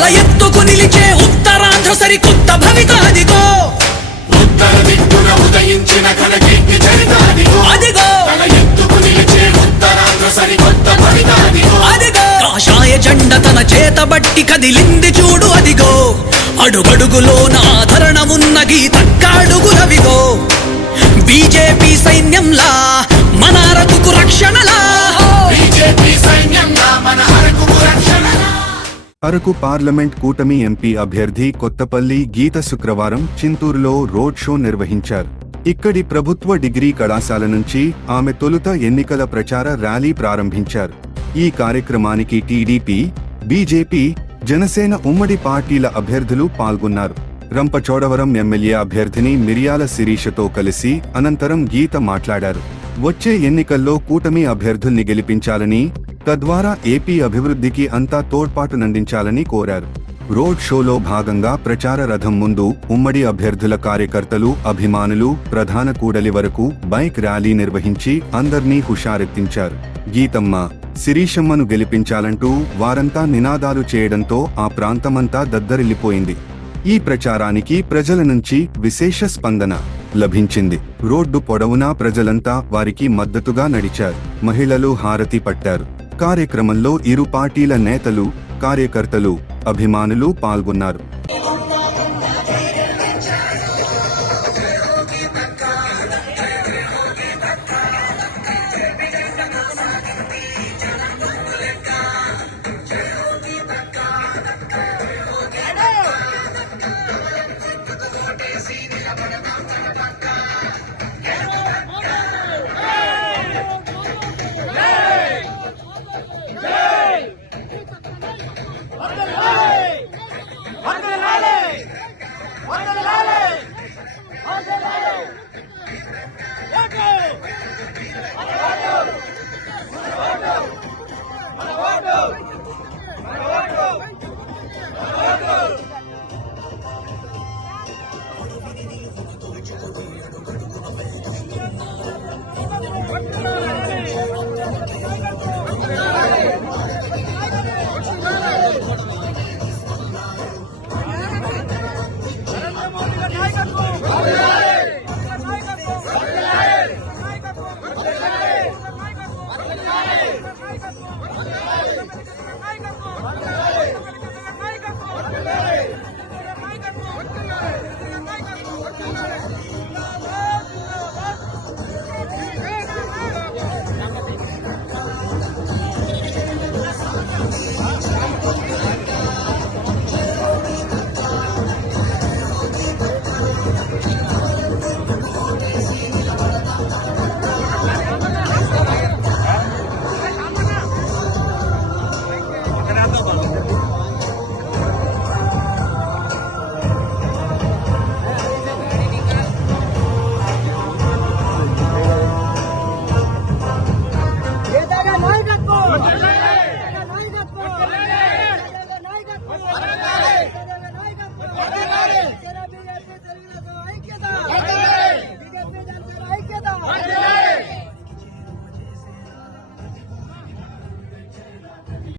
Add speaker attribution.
Speaker 1: తల ఎత్తుకు నిలిచే ఉత్తరాంధ్ర సరికొత్త భవిత అదిగో
Speaker 2: ఉత్తర దిక్కున ఉదయించిన ఘన కీర్తి చరిత అదిగో.
Speaker 1: అదిగో
Speaker 2: తల ఎత్తుకు నిలిచే ఉత్తరాంధ్ర సరికొత్త భవిత అదిగో
Speaker 1: అదిగో. కాషాయ జెండ తన చేతబట్టి కదిలింది చూడు అదిగో. అడుగడుగులోన ఆదరణ ఉన్న గీతక్కాడుగులవిగో బీజేపీ సైన్యంలా మన రక్షణలా
Speaker 2: అరకు
Speaker 3: పార్లమెంట్ కూటమి ఎంపీ అభ్యర్థి కొత్తపల్లి గీత శుక్రవారం చింతూరులో రోడ్ షో నిర్వహించారు. ఇక్కడి ప్రభుత్వ డిగ్రీ కళాశాల నుంచి ఆమె తొలుత ఎన్నికల ప్రచార ర్యాలీ ప్రారంభించారు. ఈ కార్యక్రమానికి టీడీపీ బీజేపీ జనసేన ఉమ్మడి పార్టీల అభ్యర్థులు పాల్గొన్నారు. రంపచోడవరం ఎమ్మెల్యే అభ్యర్థిని మిరియాల శిరీషతో కలిసి అనంతరం గీత మాట్లాడారు. వచ్చే ఎన్నికల్లో కూటమి అభ్యర్థుల్ని గెలిపించాలని తద్వారా ఏపీ అభివృద్ధికి అంతా తోడ్పాటునందించాలని కోరారు. రోడ్ షోలో భాగంగా ప్రచార రథం ముందు ఉమ్మడి అభ్యర్థుల కార్యకర్తలు అభిమానులు ప్రధాన కూడలి వరకు బైక్ ర్యాలీ నిర్వహించి అందర్నీ హుషారెత్తించారు. గీతమ్మ శిరీషమ్మను గెలిపించాలంటూ వారంతా నినాదాలు చేయడంతో ఆ ప్రాంతమంతా దద్దరిల్లిపోయింది. ఈ ప్రచారానికి ప్రజల నుంచి విశేష స్పందన లభించింది. రోడ్డు పొడవునా ప్రజలంతా వారికి మద్దతుగా నడిచారు. మహిళలు హారతి పట్టారు. కార్యక్రమంలో ఇరు పార్టీల నేతలు కార్యకర్తలు అభిమానులు పాల్గొన్నారు.
Speaker 4: che lo dicono bene